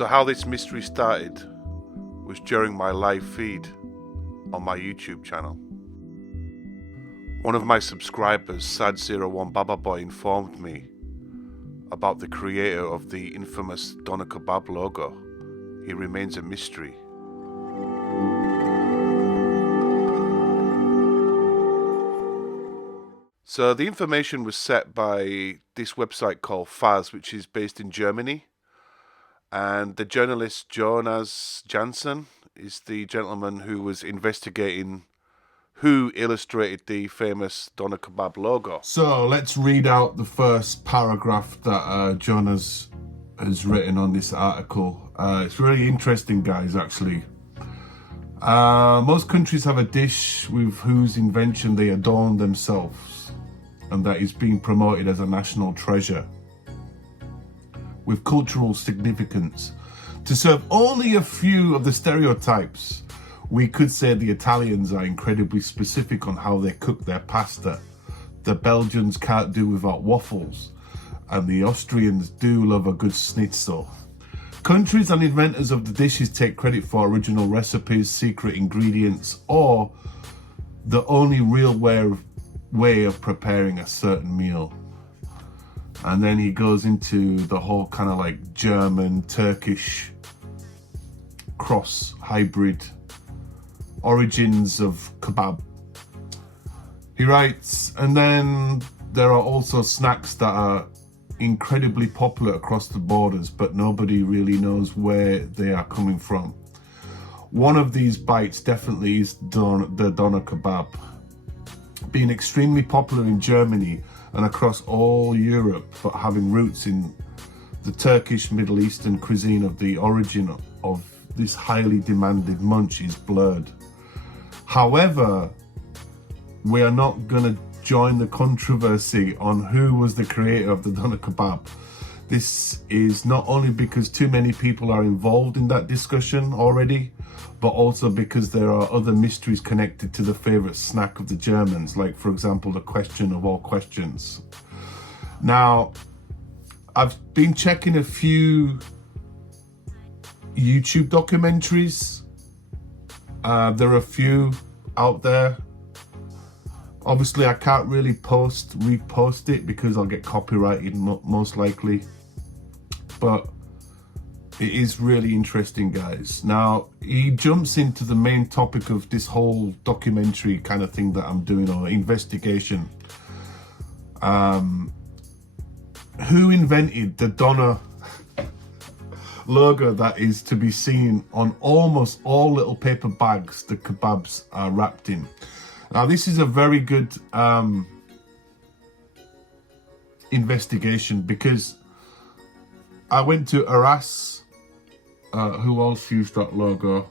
So how this mystery started was during my live feed on my YouTube channel. One of my subscribers, Sad01 Baba Boy, informed me about the creator of the infamous Doner Kebab logo. He remains a mystery. So the information was set by this website called Faz, which is based in Germany. And the journalist Jonas Jansen is the gentleman who was investigating who illustrated the famous Doner Kebab logo. So let's read out the first paragraph that Jonas has written on this article. It's really interesting, guys, actually. Most countries have a dish with whose invention they adorn themselves, and that is being promoted as a national treasure with cultural significance. To serve only a few of the stereotypes, we could say the Italians are incredibly specific on how they cook their pasta. The Belgians can't do without waffles, and the Austrians do love a good schnitzel. Countries and inventors of the dishes take credit for original recipes, secret ingredients, or the only real way of preparing a certain meal. And then he goes into the whole kind of like German, Turkish cross hybrid origins of kebab. He writes, and then there are also snacks that are incredibly popular across the borders, but nobody really knows where they are coming from. One of these bites definitely is the doner kebab. Being extremely popular in Germany and across all Europe, but having roots in the Turkish Middle Eastern cuisine, of the origin of this highly demanded munch is blurred. However, we are not going to join the controversy on who was the creator of the doner kebab. This is not only because too many people are involved in that discussion already, but also because there are other mysteries connected to the favorite snack of the Germans, like, for example, the question of all questions. Now, I've been checking a few YouTube documentaries. There are a few out there. Obviously, I can't really repost it because I'll get copyrighted most likely. But it is really interesting, guys. Now, he jumps into the main topic of this whole documentary kind of thing that I'm doing, or investigation. Who invented the Doner logo that is to be seen on almost all little paper bags the kebabs are wrapped in? Now, this is a very good investigation, because I went to Arras, who else used that logo.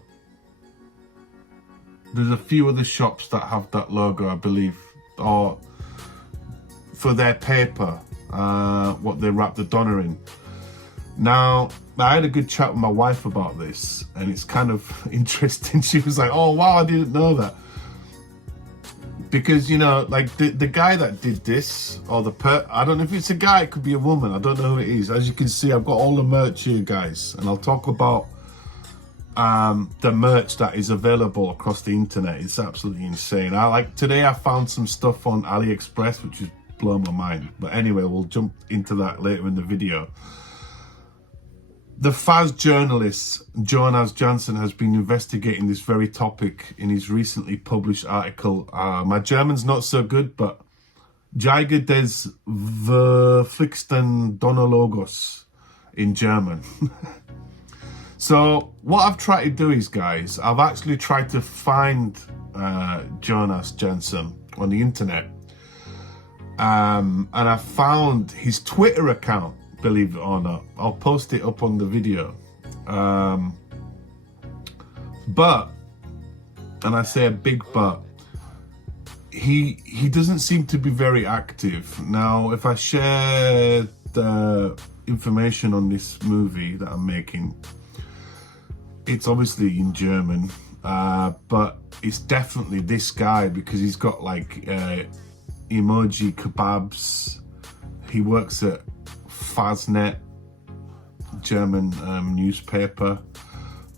There's a few other shops that have that logo, I believe, or for their paper, what they wrap the doner in. Now, I had a good chat with my wife about this, and it's kind of interesting. She was like, oh wow, I didn't know that. Because, you know, like the guy that did this, or I don't know if it's a guy, it could be a woman, I don't know who it is. As you can see, I've got all the merch here, guys, and I'll talk about the merch that is available across the internet. It's absolutely insane. Today I found some stuff on AliExpress, which has blown my mind. But anyway, we'll jump into that later in the video. The Faz journalist Jonas Jansen has been investigating this very topic in his recently published article. My German's not so good, but Zeige des verflixten Donnerlogos in German. So what I've tried to do is, guys, I've actually tried to find Jonas Jansen on the internet. And I found his Twitter account. Believe it or not, I'll post it up on the video. But, and I say a big but, he doesn't seem to be very active. Now, if I share the information on this movie that I'm making, it's obviously in German, but it's definitely this guy, because he's got like emoji kebabs. He works at Faznet German newspaper.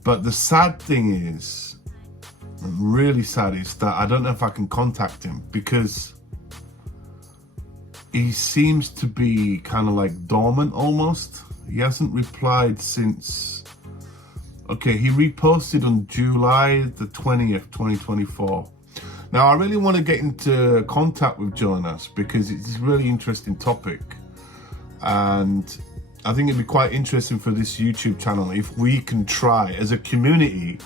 But the sad thing is, really sad, is that I don't know if I can contact him because he seems to be kind of like dormant almost. He hasn't replied since. Okay, he reposted on July the 20th, 2024. Now, I really want to get into contact with Jonas because it's a really interesting topic. And I think it'd be quite interesting for this YouTube channel if we can try as a community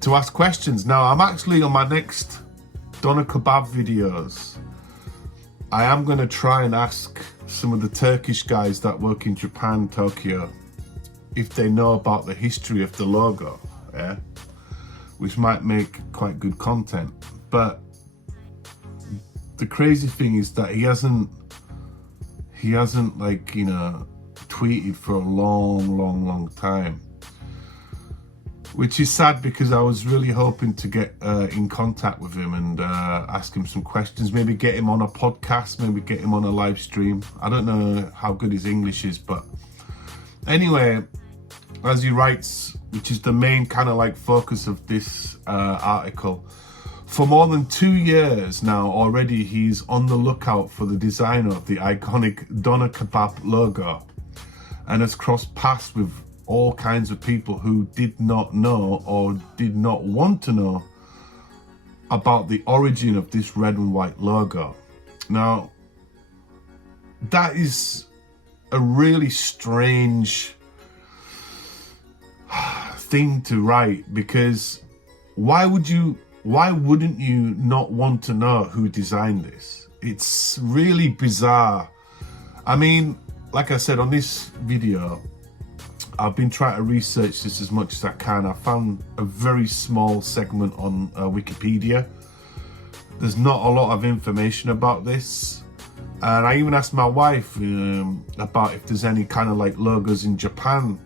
to ask questions. Now, I'm actually on my next Doner Kebab videos. I am going to try and ask some of the Turkish guys that work in Japan, Tokyo, if they know about the history of the logo, yeah, which might make quite good content. But the crazy thing is that he hasn't like, you know, tweeted for a long time, which is sad because I was really hoping to get in contact with him and ask him some questions, maybe get him on a podcast, maybe get him on a live stream. I don't know how good his English is, but anyway, as he writes, which is the main kind of like focus of this article, for more than 2 years now already, he's on the lookout for the designer of the iconic Doner Kebab logo and has crossed paths with all kinds of people who did not know or did not want to know about the origin of this red and white logo. Now, that is a really strange thing to write, because why wouldn't you not want to know who designed this? It's really bizarre. I mean, like I said on this video, I've been trying to research this as much as I can. I found a very small segment on Wikipedia. There's not a lot of information about this. And I even asked my wife about if there's any kind of like logos in Japan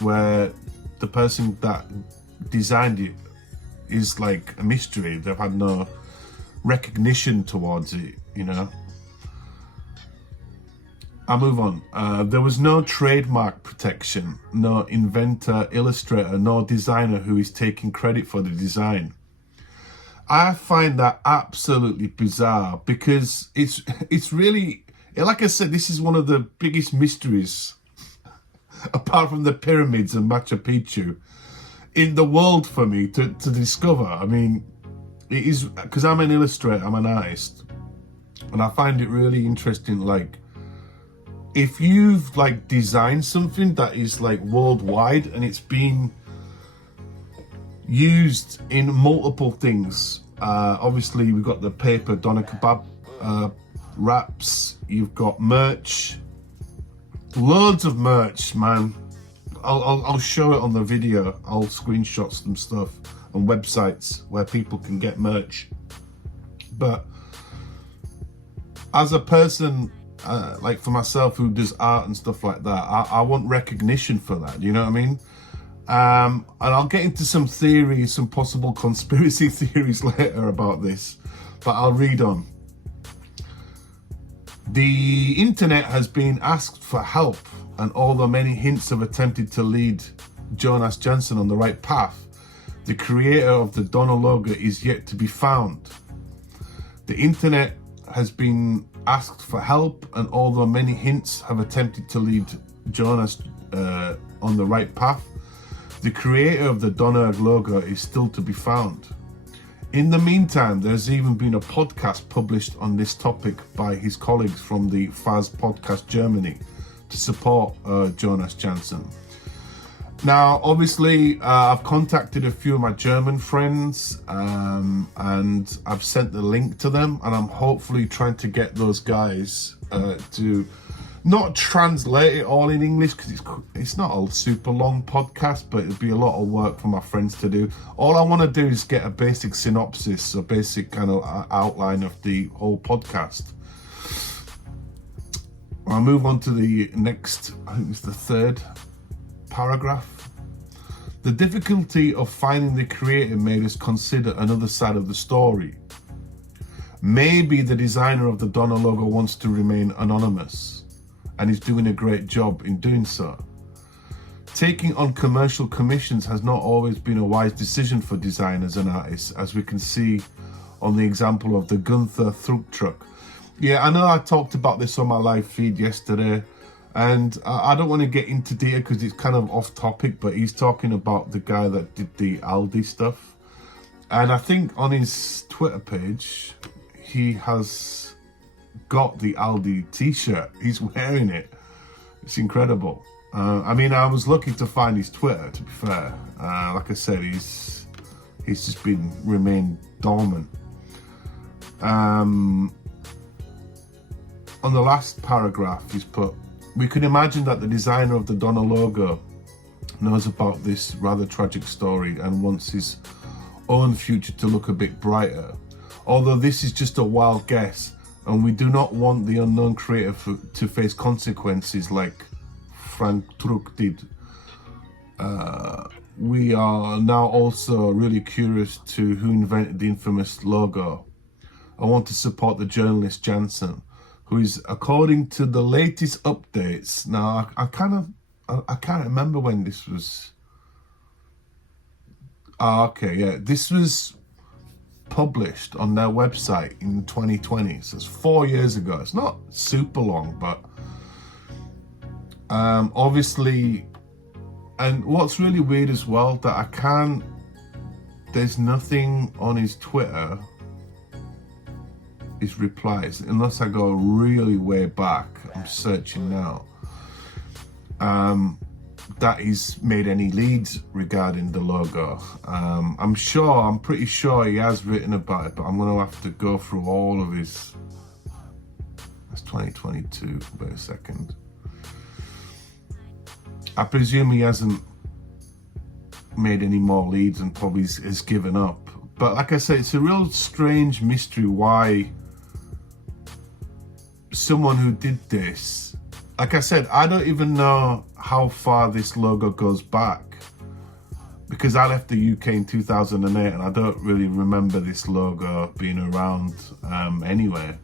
where the person that designed it is like a mystery. They've had no recognition towards it, you know. I'll move on. There was no trademark protection, no inventor, illustrator, no designer who is taking credit for the design. I find that absolutely bizarre because it's really, like I said, this is one of the biggest mysteries, apart from the pyramids and Machu Picchu, in the world for me to discover. I mean, it is, because I'm an illustrator, I'm an artist, and I find it really interesting, like, if you've like designed something that is like worldwide and it's been used in multiple things, obviously we've got the paper Doner Kebab wraps, you've got merch, loads of merch, man. I'll show it on the video. I'll screenshot some stuff on websites where people can get merch. But as a person, like for myself who does art and stuff like that, I want recognition for that, you know what I mean? And I'll get into some theories, some possible conspiracy theories later about this, but I'll read on. The internet has been asked for help, and although many hints have attempted to lead Jonas Jansen on the right path, the creator of the Doner logo is yet to be found. The internet has been asked for help, and although many hints have attempted to lead Jonas on the right path, the creator of the Doner logo is still to be found. In the meantime, there's even been a podcast published on this topic by his colleagues from the Faz podcast Germany to support Jonas Jansen. Now, obviously, I've contacted a few of my German friends and I've sent the link to them, and I'm hopefully trying to get those guys to not translate it all in English, because it's not a super long podcast, but it'll be a lot of work for my friends to do. All I want to do is get a basic synopsis, a basic kind of outline of the whole podcast. I'll move on to the next, I think it's the third paragraph. The difficulty of finding the creator made us consider another side of the story. Maybe the designer of the Doner logo wants to remain anonymous, and is doing a great job in doing so. Taking on commercial commissions has not always been a wise decision for designers and artists, as we can see on the example of the Gunther Through Truck. Yeah, I know I talked about this on my live feed yesterday, and I don't want to get into detail because it's kind of off topic, but he's talking about the guy that did the Aldi stuff. And I think on his Twitter page, he has got the Aldi t-shirt. He's wearing it. It's incredible. I mean, I was lucky to find his Twitter, to be fair. Like I said, he's just remained dormant. On the last paragraph, he's put, "We can imagine that the designer of the Doner logo knows about this rather tragic story and wants his own future to look a bit brighter. Although this is just a wild guess, and we do not want the unknown creator to face consequences like Frank Truck did. We are now also really curious to who invented the infamous logo. I want to support the journalist Jansen, who is, according to the latest updates." Now, I can't remember when this was. Okay, yeah, this was published on their website in 2020, so it's 4 years ago. It's not super long, but obviously, and what's really weird as well, that there's nothing on his Twitter, his replies, unless I go really way back. I'm searching now. That he's made any leads regarding the logo. I'm pretty sure he has written about it, but I'm gonna have to go through all of his. That's 2022. Wait a second. I presume he hasn't made any more leads and probably has given up. But like I said, it's a real strange mystery why someone who did this, like I said, I don't even know how far this logo goes back, because I left the UK in 2008 and I don't really remember this logo being around anyway.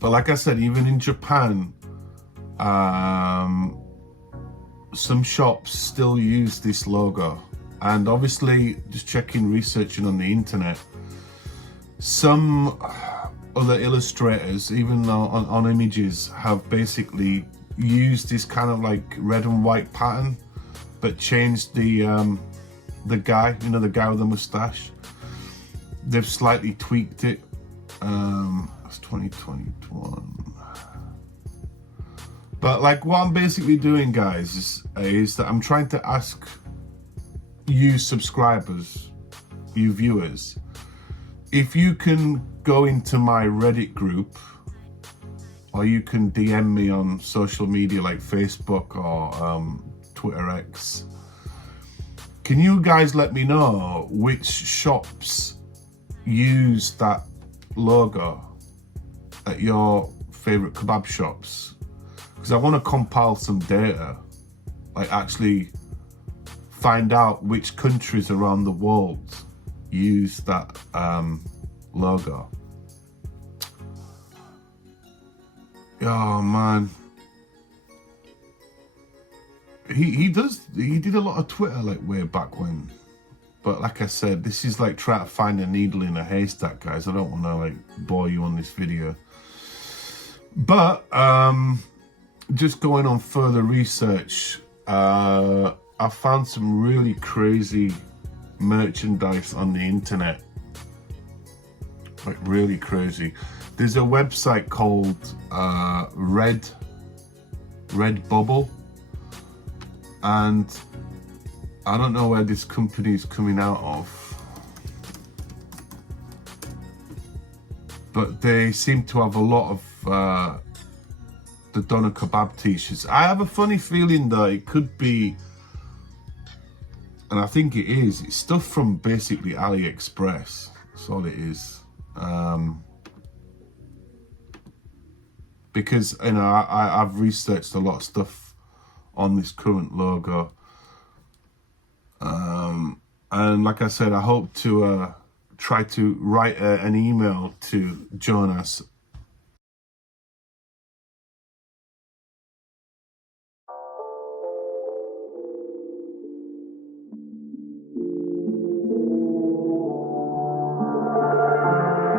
But like I said, even in Japan, some shops still use this logo. And obviously, just researching on the internet, some other illustrators, even though on images, have basically used this kind of like red and white pattern, but changed the guy, the guy with the mustache. They've slightly tweaked it. That's 2021. But like what I'm basically doing, guys, is that I'm trying to ask you subscribers, you viewers, if you can go into my Reddit group, or you can DM me on social media like Facebook or Twitter X. Can you guys let me know which shops use that logo at your favorite kebab shops? Because I want to compile some data, like actually find out which countries around the world use that logo. Oh man, he did a lot of Twitter like way back when, but like I said, this is like trying to find a needle in a haystack, guys. I don't want to like bore you on this video, but just going on further research, I found some really crazy merchandise on the internet, like really crazy. There's a website called Redbubble, and I don't know where this company is coming out of, but they seem to have a lot of the Doner Kebab t-shirts. I have a funny feeling that it could be, and I think it is, it's stuff from basically AliExpress. That's all it is. Because I've researched a lot of stuff on this current logo, and like I said, I hope to try to write an email to Jonas